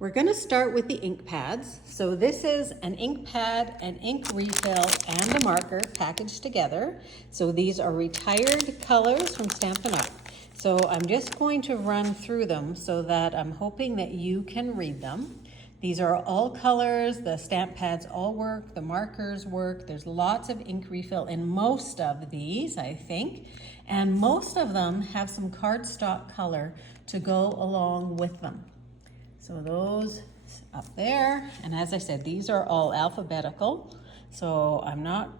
We're going to start with the ink pads. So this is an ink pad, an ink refill, and a marker packaged together. So these are retired colors from Stampin' Up! So I'm just going to run through them so that I'm hoping that you can read them. These are all colors, the stamp pads all work, the markers work. There's lots of ink refill in most of these, I think. And most of them have some cardstock color to go along with them. So those up there, and as I said, these are all alphabetical. So I'm not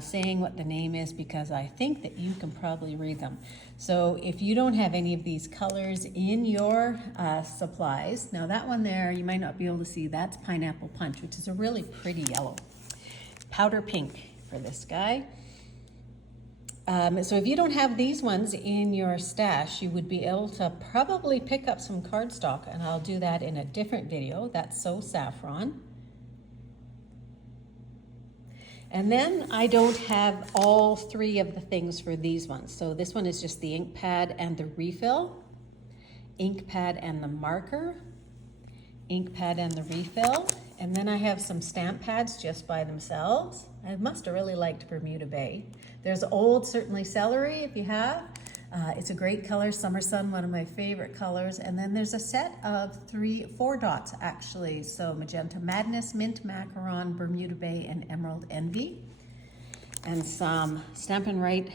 saying what the name is because I think that you can probably read them. So if you don't have any of these colors in your supplies, now that one there, you might not be able to see, that's Pineapple Punch, which is a really pretty yellow. Powder pink for this guy. So if you don't have these ones in your stash, you would be able to probably pick up some cardstock, and I'll do that in a different video. That's So Saffron. And then I don't have all three of the things for these ones. So this one is just the ink pad and the refill, ink pad and the marker, ink pad and the refill, and then I have some stamp pads just by themselves. I must have really liked Bermuda Bay. There's Old Certainly Celery if you have. It's a great color, Summer Sun, one of my favorite colors. And then there's a set of 4 dots actually. So Magenta Madness, Mint Macaron, Bermuda Bay, and Emerald Envy. And some Stampin'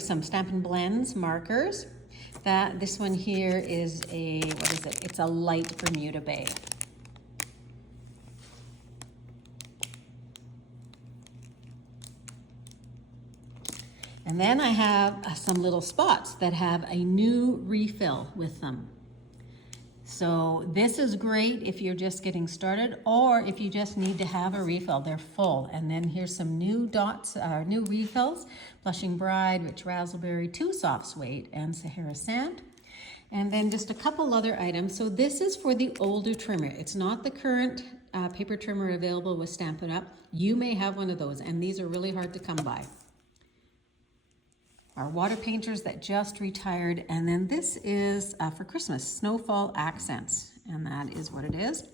some Stampin' Blends markers. This one here is It's a light Bermuda Bay. And then I have some little spots that have a new refill with them. So this is great if you're just getting started or if you just need to have a refill. They're full. And then here's some new dots, new refills. Blushing Bride, Rich Razzleberry, 2 Soft Suede, and Sahara Sand. And then just a couple other items. So this is for the older trimmer. It's not the current paper trimmer available with Stampin' Up! You may have one of those, and these are really hard to come by. Our water painters that just retired, and then this is for Christmas, Snowfall Accents, and that is what it is.